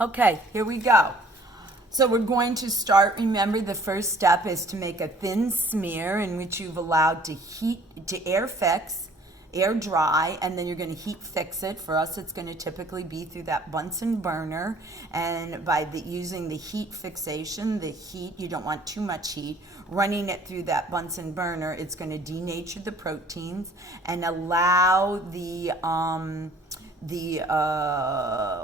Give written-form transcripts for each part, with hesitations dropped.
Okay, here we go. So we're going to start, remember the first step is to make a thin smear in which you've allowed to air fix, air dry, and then you're going to heat fix it. For us, it's going to typically be through that Bunsen burner, and by using the heat fixation, the heat, you don't want too much heat, running it through that Bunsen burner, it's going to denature the proteins and allow the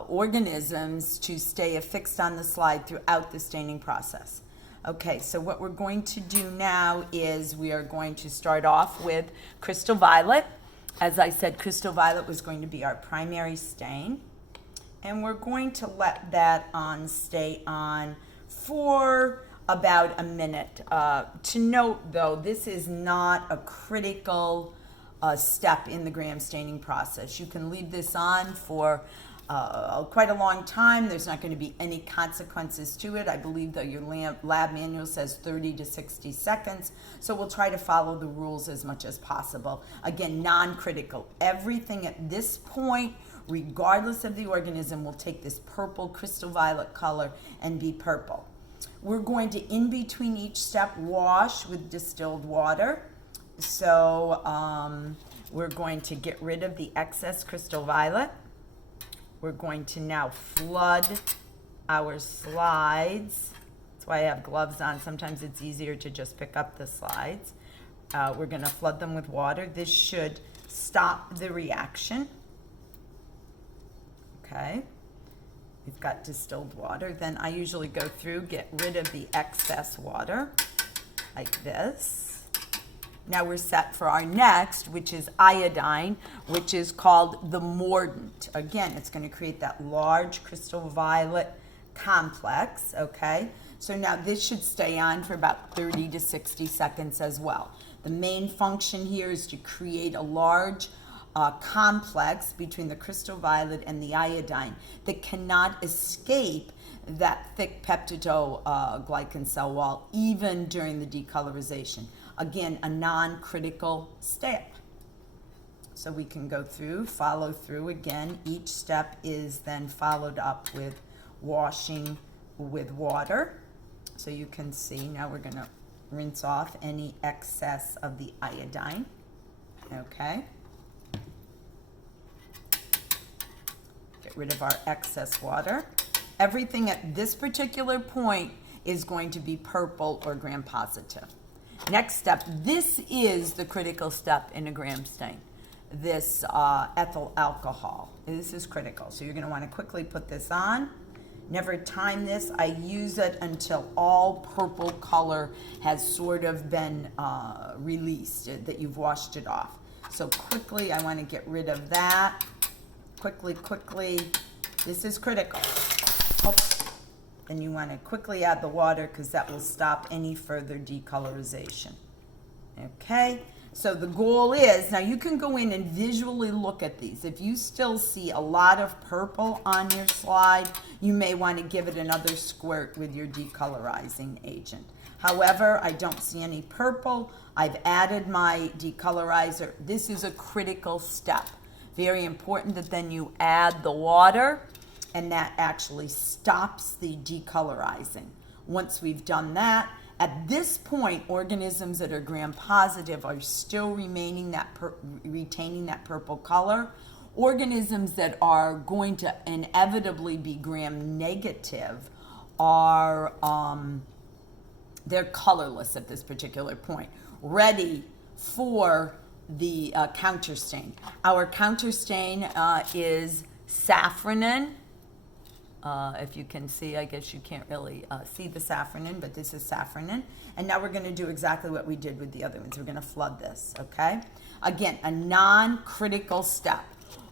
organisms to stay affixed on the slide throughout the staining process. Okay, so what we're going to do now is we are going to start off with crystal violet. As I said, crystal violet was going to be our primary stain. And we're going to let that stay on for about a minute. To note though, this is not a critical step in the Gran staining process. You can leave this on for quite a long time. There's not going to be any consequences to it. I believe that your lab manual says 30 to 60 seconds. So we'll try to follow the rules as much as possible. Again, non-critical. Everything at this point, regardless of the organism, will take this purple crystal violet color and be purple. We're going to, in between each step, wash with distilled water. So we're going to get rid of the excess crystal violet. We're going to now flood our slides. That's why I have gloves on. Sometimes it's easier to just pick up the slides. We're going to flood them with water. This should stop the reaction. Okay. We've got distilled water. Then I usually go through, get rid of the excess water like this. Now we're set for our next, which is iodine, which is called the mordant. Again, it's going to create that large crystal violet complex, okay? So now this should stay on for about 30 to 60 seconds as well. The main function here is to create a large complex between the crystal violet and the iodine that cannot escape that thick peptidoglycan cell wall even during the decolorization. Again, a non-critical step. So we can go through, follow through again. Each step is then followed up with washing with water. So you can see now we're going to rinse off any excess of the iodine. Okay. Get rid of our excess water. Everything at this particular point is going to be purple or gram-positive. Next step, this is the critical step in a Gran stain, this ethyl alcohol. This is critical. So you're going to want to quickly put this on. Never time this. I use it until all purple color has sort of been released, that you've washed it off. So quickly, I want to get rid of that. Quickly. This is critical. Then you want to quickly add the water because that will stop any further decolorization. Okay, so the goal is, now you can go in and visually look at these. If you still see a lot of purple on your slide, you may want to give it another squirt with your decolorizing agent. However, I don't see any purple. I've added my decolorizer. This is a critical step. Very important that then you add the water, and that actually stops the decolorizing. Once we've done that, at this point, organisms that are gram-positive are still retaining that purple color. Organisms that are going to inevitably be gram-negative are they're colorless at this particular point, ready for the counterstain. Our counterstain is safranin. If you can see, I guess you can't really see the safranin, but this is safranin. And now we're going to do exactly what we did with the other ones. We're going to flood this, okay? Again, a non-critical step.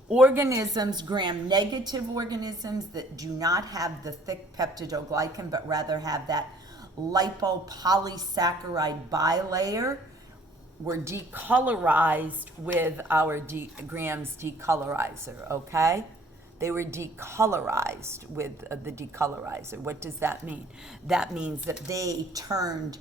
Organisms, gram-negative organisms that do not have the thick peptidoglycan, but rather have that lipopolysaccharide bilayer, were decolorized with our Gram's decolorizer, okay? They were decolorized with the decolorizer. What does that mean? That means that they turned,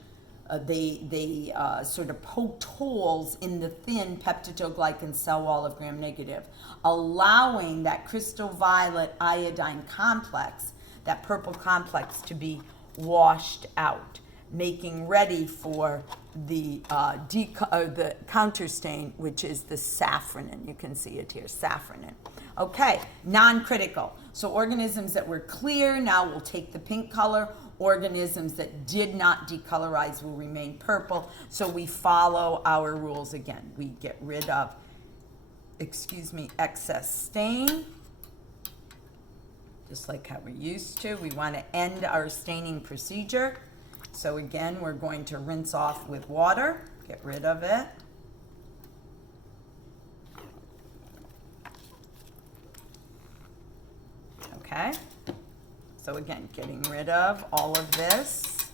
they sort of poked holes in the thin peptidoglycan cell wall of gram-negative, allowing that crystal violet iodine complex that purple complex to be washed out, making ready for the the counter stain, which is the safranin. You can see it here, safranin. Okay, non-critical. So organisms that were clear now will take the pink color. Organisms that did not decolorize will remain purple. So we follow our rules again. We get rid of, excess stain, just like how we used to. We want to end our staining procedure. So again, we're going to rinse off with water, get rid of it. Okay. So again, getting rid of all of this.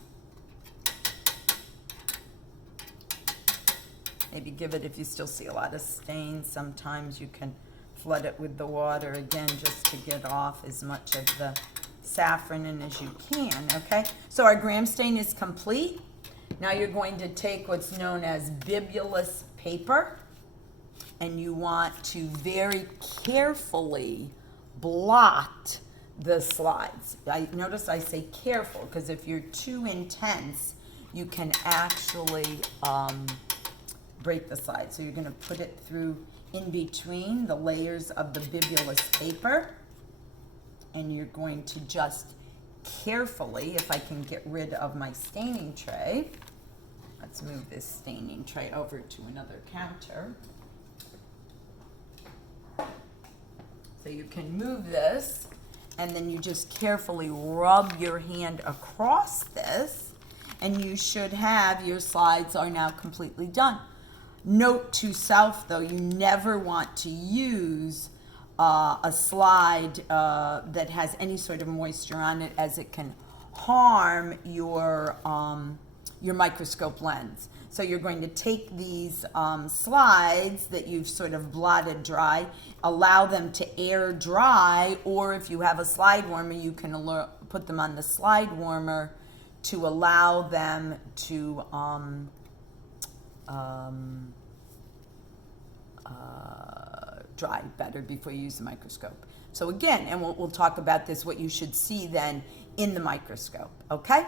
Maybe give it, if you still see a lot of stains, sometimes you can flood it with the water again just to get off as much of the safranin as you can, okay? So our gram stain is complete. Now you're going to take what's known as bibulous paper, and you want to very carefully blot the slides. Notice I say careful, because if you're too intense, you can actually break the slide. So you're going to put it through in between the layers of the bibulous paper, and you're going to just carefully, if I can get rid of my staining tray, let's move this staining tray over to another counter. So you can move this, and then you just carefully rub your hand across this, and you should have, your slides are now completely done. Note to self though, you never want to use a slide that has any sort of moisture on it, as it can harm your microscope lens. So you're going to take these slides that you've sort of blotted dry, allow them to air dry, or if you have a slide warmer, you can put them on the slide warmer to allow them to dry better before you use the microscope. So again, and we'll talk about this, what you should see then in the microscope, okay?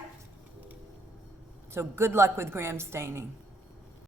So good luck with gram staining.